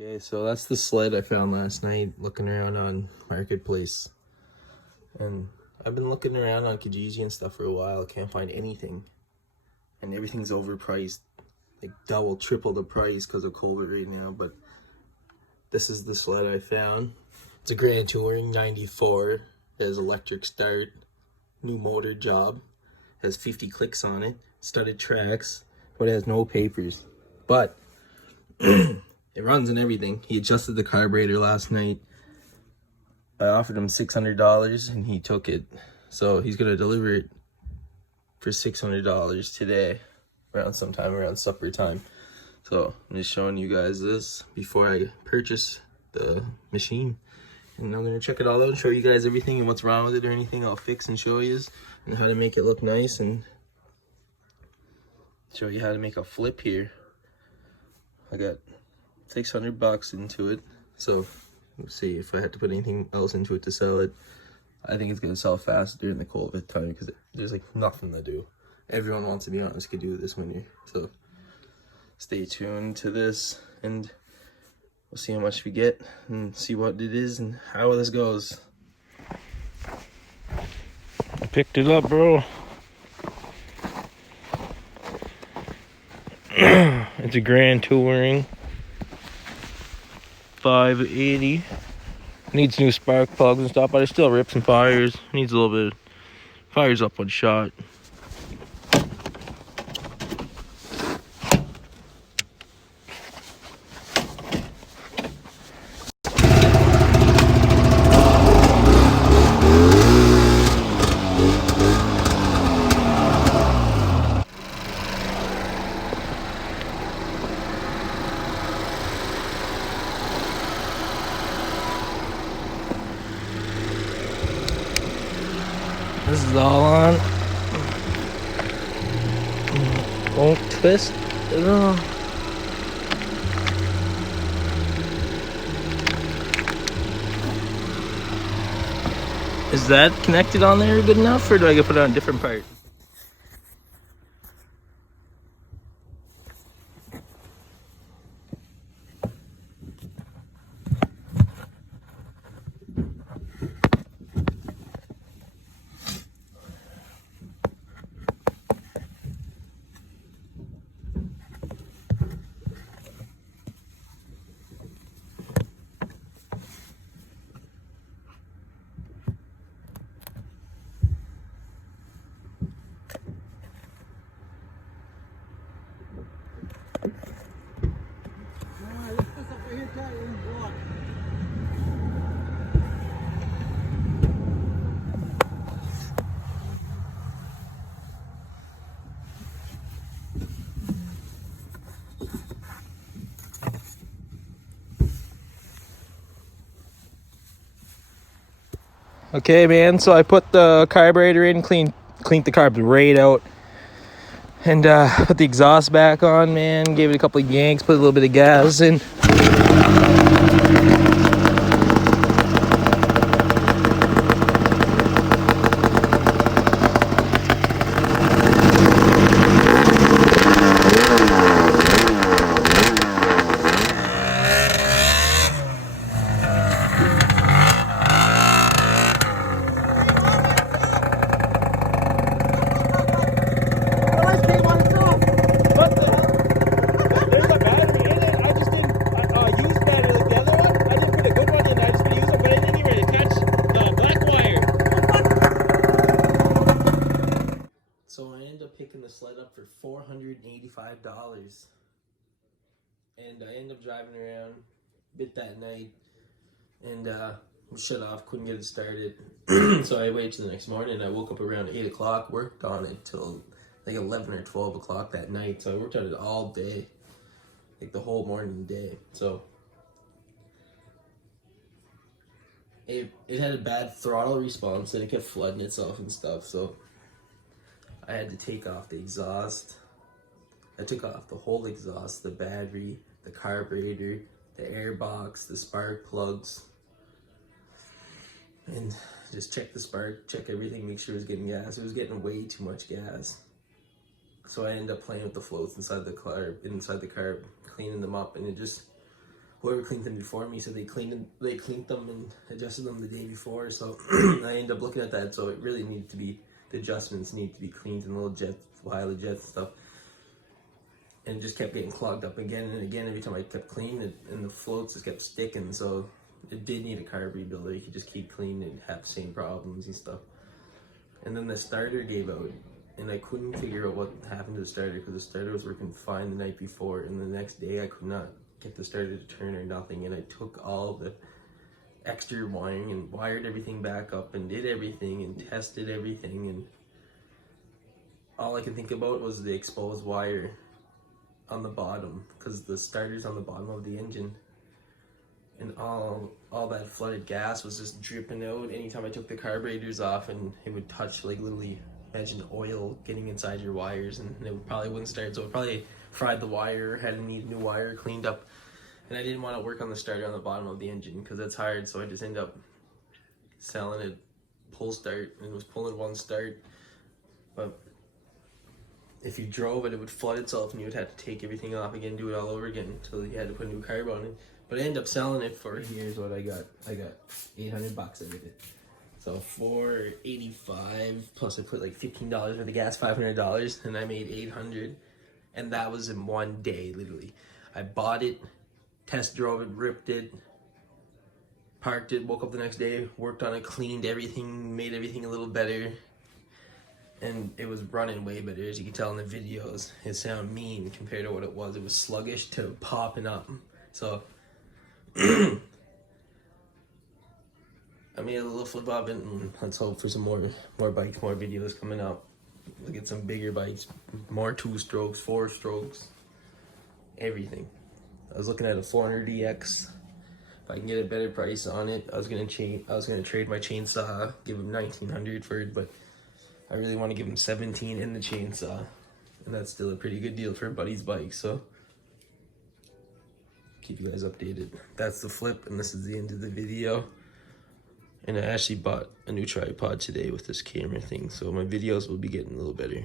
Okay, so that's the sled I found last night looking around on Marketplace. And I've been looking around on Kijiji and stuff for a while, can't find anything. And everything's overpriced, like double, triple the price because of COVID right now. But this is the sled I found. It's a Grand Touring 94. It has electric start, new motor job, has 50 clicks on it, studded tracks, but it has no papers. But it runs and everything. He adjusted the carburetor last night. I offered him $600 and he took it. So he's gonna deliver it for $600 today, around sometime around supper time. So I'm just showing you guys this before I purchase the machine. And I'm gonna check it all out and show you guys everything and what's wrong with it or anything I'll fix and show you, and how to make it look nice, and show you how to make a flip here. I got $600 into it, so let's see if I had to put anything else into it to sell it. I think it's gonna sell fast during the COVID time because there's like nothing to do. Everyone wants to be on this Skidoo this winter, so stay tuned to this and we'll see how much we get and see what it is and how this goes. I picked it up, bro. It's a Grand Touring 580. Needs new spark plugs and stuff, but it still rips and fires. Needs a little bit. Fires up one shot. This is all on. Won't twist at all. Is that connected on there good enough, or do I gotta put it on a different part? Okay, man, so I put the carburetor in, cleaned the carbs right out, and put the exhaust back on, man, gave it a couple of yanks, put a little bit of gas in. So I ended up picking the sled up for $485, and I ended up driving around a bit that night, and shut off, couldn't get it started. So I waited till the next morning. I woke up around 8 o'clock, worked on it till like 11 or 12 o'clock that night. So I worked on it all day, like the whole morning day. So it had a bad throttle response and it kept flooding itself and stuff. So I had to take off the exhaust. I took off the whole exhaust, the battery, the carburetor, the air box, the spark plugs, and just check the spark, check everything, make sure it was getting gas. It was getting way too much gas. So I ended up playing with the floats inside the carb, cleaning them up, and it just whoever cleaned them before me said they cleaned them and adjusted them the day before. So I ended up looking at that. So it really needed to be, the adjustments need to be cleaned and the little jets, pilot jets and stuff. And it just kept getting clogged up again and again every time I kept cleaning it, and the floats just kept sticking. So it did need a carb rebuilder. You could just keep cleaning and have the same problems and stuff. And then the starter gave out, and I couldn't figure out what happened to the starter because the starter was working fine the night before, and the next day I could not get the starter to turn or nothing. And I took all the extra wiring and wired everything back up and did everything and tested everything, and all I could think about was the exposed wire on the bottom, because the starter's on the bottom of the engine, and all that flooded gas was just dripping out anytime I took the carburetors off, and it would touch, like, literally, imagine oil getting inside your wires, and it probably wouldn't start. So it probably fried the wire, had to need new wire cleaned up, and I didn't want to work on the starter on the bottom of the engine because that's hard. So I just ended up selling it pull start, and it was pulling one start, but if you drove it, it would flood itself and you would have to take everything off again, do it all over again until you had to put a new carb on it. But I ended up selling it for, here's what I got. I got $800 out of it. So $485 plus I put like $15 for the gas, $500, and I made $800. And that was in one day, literally. I bought it, test drove it, ripped it, parked it, woke up the next day, worked on it, cleaned everything, made everything a little better. And it was running way better, as you can tell in the videos. It sounded mean compared to what it was. It was sluggish to popping up. So I made a little flip of it, and let's hope for some more bikes, more videos coming up. We'll get some bigger bikes, more 2-strokes, 4-strokes, everything. I was looking at a 400EX. If I can get a better price on it, I was gonna trade my chainsaw, give him $1,900 for it, but I really want to give him $17 in the chainsaw, and that's still a pretty good deal for a buddy's bike. So keep you guys updated. That's the flip, and this is the end of the video. And I actually bought a new tripod today with this camera thing, so my videos will be getting a little better.